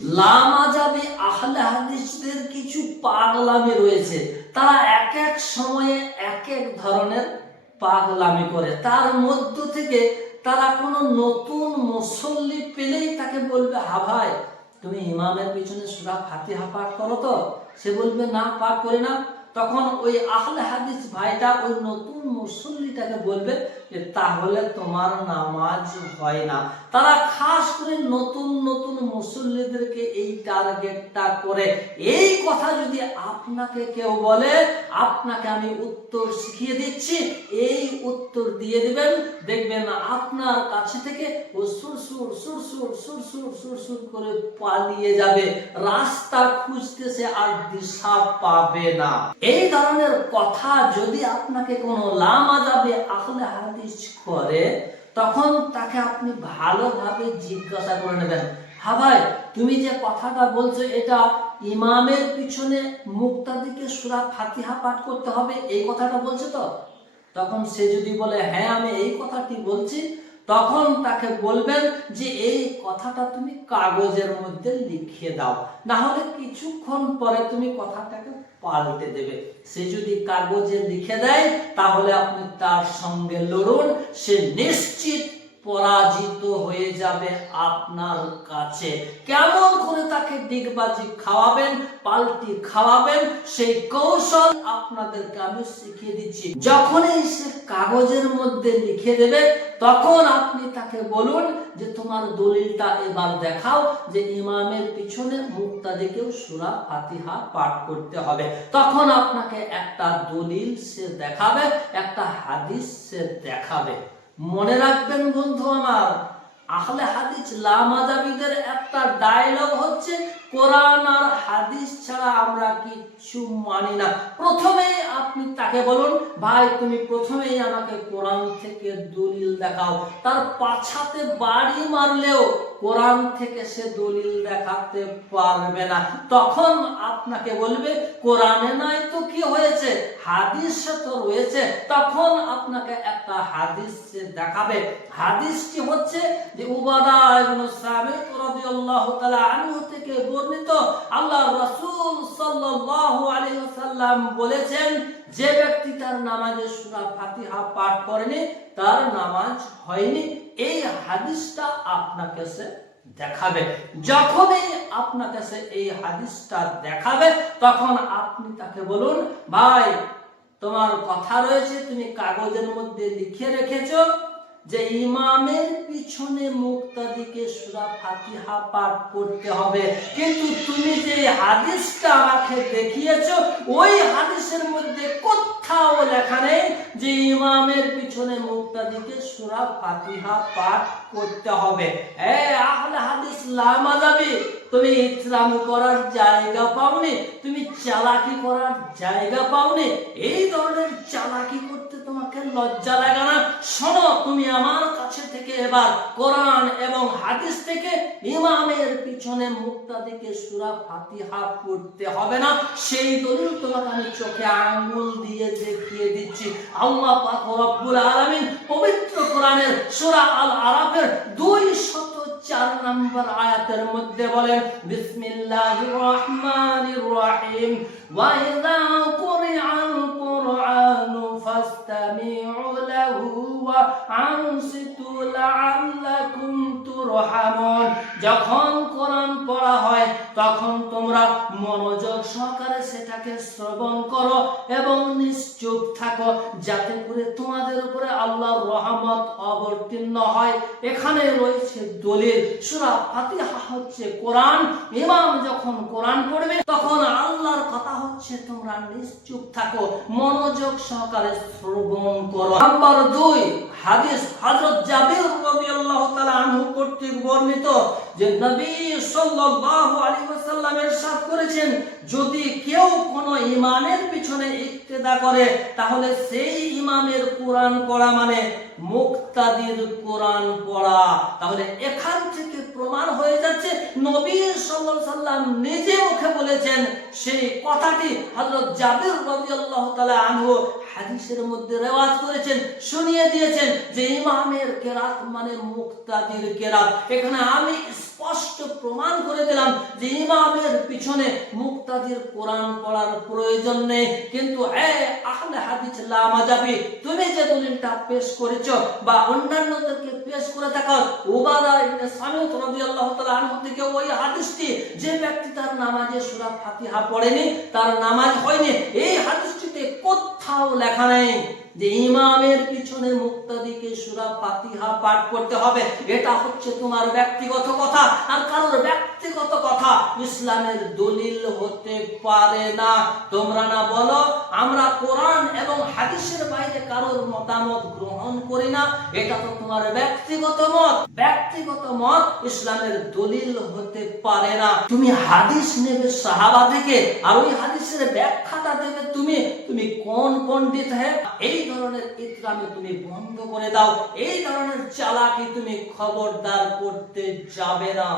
লামাযাবি আহলে হাদিসদের কিছু পাগলামি রয়েছে। তারা এক এক সময়ে এক এক ধরনের পাগলামি করে। তার মধ্য থেকে তারা কোনো নতুন মুসল্লি পেলেই তাকে বলবে, হা ভাই তুমি ইমামের পিছনে সূরা ফাতিহা পাঠ করো তো? সে বলবে না, পাঠ করি না। তখন ওই আহলে হাদিস ভাইটা ওই নতুন মুসল্লিটাকে বলবে যে তাহলে তোমার নামাজ হয় না। তারা খাস করে নতুন নতুন মুসল্লিদেরকে এই টার্গেটটা করে। এই কথা যদি আপনাকে কেউ বলে, আপনাকে আমি উত্তর শিখিয়ে দিচ্ছি, এই উত্তর দিয়ে দিবেন, দেখবেন আপনার কাছে থেকে ও সুরসুর সুরসুর সুরসুর সুরসুর করে পালিয়ে যাবে, রাস্তা খুঁজতেছে আর দিশা পাবে না। এই ধরনের কথা যদি আপনাকে কোনো লামাযাবি আহলে হাদিস করে, তখন তাকে আপনি ভালোভাবে জিজ্ঞাসা করে নেবেন, হ্যাঁ ভাই তুমি যে কথাটা বলছো এটা ইমামের পিছনে মুক্তাদিকে সূরা ফাতিহা পাঠ করতে হবে, এই কথাটা বলছো তো? তখন সে যদি বলে হ্যাঁ আমি এই কথাটি বলছি, তখন তাকে বলবেন যে এই কথাটা তুমি কাগজের মধ্যে লিখে দাও, না হলে কিছুক্ষণ পরে তুমি কথাটাকে পাল্টে দেবে। সে যদি কাগজে লিখে দেয় তাহলে আপনি তার সঙ্গে লড়ুন, সে নিশ্চিত পরাজিত হয়ে যাবে আপনার কাছে। কেমন করে তাকে ডিগবাজি খাওয়াবেন, পাল্টি খাওয়াবেন, সেই কৌশল আপনাদেরকে আমি শিখিয়ে দিচ্ছি। যখনই সে কাগজের মধ্যে লিখে দেবে, তখন আপনি তাকে বলুন যে তোমার দলিলটা এবার দেখাও যে ইমামের পিছনে মুক্তাদিকেও সূরা ফাতিহা পাঠ করতে হবে। তখন আপনাকে একটা দলিল সে দেখাবে, একটা হাদিস সে দেখাবে। মনে রাখবেন বন্ধু আমার, আহলে হাদিস লামাযাবিদের একটা ডায়লগ হচ্ছে কোরআন আর হাদিস ছাড়া আমরা কিচ্ছু মানি না। প্রথমেই আপনি তাকে বলুন, ভাই তুমি প্রথমেই আমাকে কোরআন থেকে দলিল দেখাও। তার পাছাতে বাড়ি মারলেও কোরআন থেকে সে দলিল দেখাতে পারবে না। তখন আপনাকে বলবে কোরআনে নাই তো কি হয়েছে, হাদিসে তো রয়েছে। তখন আপনাকে একটা হাদিস দেখাবে। হাদিসটি হচ্ছে যে উবাদা ইবনে সামিত রাদিয়াল্লাহু তাআলা আনহু থেকে বর্ণিত। আল্লাহর রাসূল সাল্লাল্লাহু আলাইহি ওয়াসাল্লাম বলেছেন, যে ব্যক্তি তার নামাজে সূরা ফাতিহা পাঠ করেনি তার নামাজ হয়নি। এই হাদিসটা আপনাকে সে দেখাবে। যখনই আপনাকে সে এই হাদিসটা দেখাবে, তখন আপনি তাকে বলুন, ভাই তোমার কথা রয়েছে, তুমি কাগজের মধ্যে লিখে রেখেছো যে ইমামের পিছনে মুক্তাদিকে সূরা ফাতিহা পাঠ করতে হবে, কিন্তু তুমি যে হাদিসটা আমাকে দেখিয়েছো ওই হাদিসের মধ্যে কোথাও লেখা নেই যে ইমামের পিছনে মুক্তাদিকে সূরা ফাতিহা পাঠ করতে হবে। আহলে হাদিস লামাযাবি, তুমি ইসলামি করার জায়গা পাওনি, তুমি চালাকি করার জায়গা পাওনি। এই ধরনের চালাকি করতে তোমাকে লজ্জা লাগে না? শোনো, তুমি আমার কাছে থেকে এবার কোরআন এবং হাদিস থেকে ইমামের পিছনে মুক্তাদিকে সূরা ফাতিহা পড়তে হবে না, সেই দলিল তোমাকে আমি চোখে আঙ্গুল দিয়ে দেখিয়ে দিচ্ছি। আল্লাহ পাক রব্বুল আলামিন পবিত্র কোরআনের সূরা আল আরাফের 204 নম্বর আয়াতের মধ্যে বলেন, বিসমিল্লাহির রহমানির রহিম, ওয়া ইযা কুরিআল কুরআনু ফাসতামিউ লাহু ওয়া আনসিতু লাআল্লাকুম তুরহামুন। যখন কোরআন পড়া হয় তখন তোমরা মনোযোগ সহকারে সেটাকে শ্রবণ করো এবং নিশ্চুপ থাকো, যাতে করে তোমাদের উপরে আল্লাহর রহমত অবতীর্ণ হয়। এখানে রয়েছে দলিল। সূরা ফাতিহা হচ্ছে কোরআন। ইমাম যখন কোরআন পড়বে তখন আল্লাহর কথা হচ্ছে তোমরা নিশ্চুপ থাকো, মনোযোগ সহকারে শ্রবণ করো। নাম্বার 2, হাদিস হযরত জাবির রাদিয়াল্লাহু তাআলা আনহু কর্তৃক বর্ণিত যে নবী সাল্লাল্লাহু আলাইহি ওয়াসাল্লাম ইরশাদ করেছেন, যদি কেউ কোনো ইমামের পিছনে ইক্তেদা করে তাহলে সেই ইমামের কোরআন পড়া মানে মুক্তাদির কোরআন পড়া। তাহলে এখান থেকে প্রমাণ হয়ে যাচ্ছে নবী সাল্লাল্লাহু আলাইহি ওয়াসাল্লাম নিজে মুখে বলেছেন, সেই কথাটি হযরত জাবির রাদিয়াল্লাহু তাআলা আনহু হাদিসের মধ্যে রিওয়ায়াত করেছেন, শুনিয়ে দিয়েছেন যে ইমামের কেরাত মানে মুক্তাদির কেরাত। এখানে আমি স্পষ্ট প্রমাণ করে দিলাম যে ইমামের পিছনে মুক্তাদির কোরআন পড়ার প্রয়োজন নেই। কিন্তু আহলে হাদিস লা মাযাবি, তুমি যে দলিলটা পেশ করেছো বা অন্যান্যদেরকে পেশ করে দেখাও, উবাদা ইবনে সামিত রাদিয়াল্লাহু তাআলা আনহু থেকে ওই হাদিসটি, যে ব্যক্তি তার নামাজে সূরা ফাতিহা পড়েনি তার নামাজ হয়নি, এই হাদিসটিতে কোথাও লেখা নেই যে ইমামের পিছনে মুক্তাদিকে সূরা ফাতিহা পাঠ করতে হবে। এটা হচ্ছে তোমার ব্যক্তিগত কথা, আর কারোর ব্যক্তিগত কথা ইসলামের দলিল হতে পারে না। তোমরা না বলো আমরা কোরআন এবং হাদিসের বাইরে কারোর মতামত গ্রহণ করি না, এটা তো তোমার ব্যক্তিগত মত। ব্যক্তিগত মত ইসলামের দলিল হতে পারে না। তুমি হাদিস নেবে সাহাবা থেকে, আর ওই হাদিসের ব্যাখ্যাটা দেবে তুমি কোন পণ্ডিত হে? এই ধরনের ইতরামি তুমি বন্ধ করে দাও, এই ধরনের চালাকি তুমি খবরদার করতে যাবে না।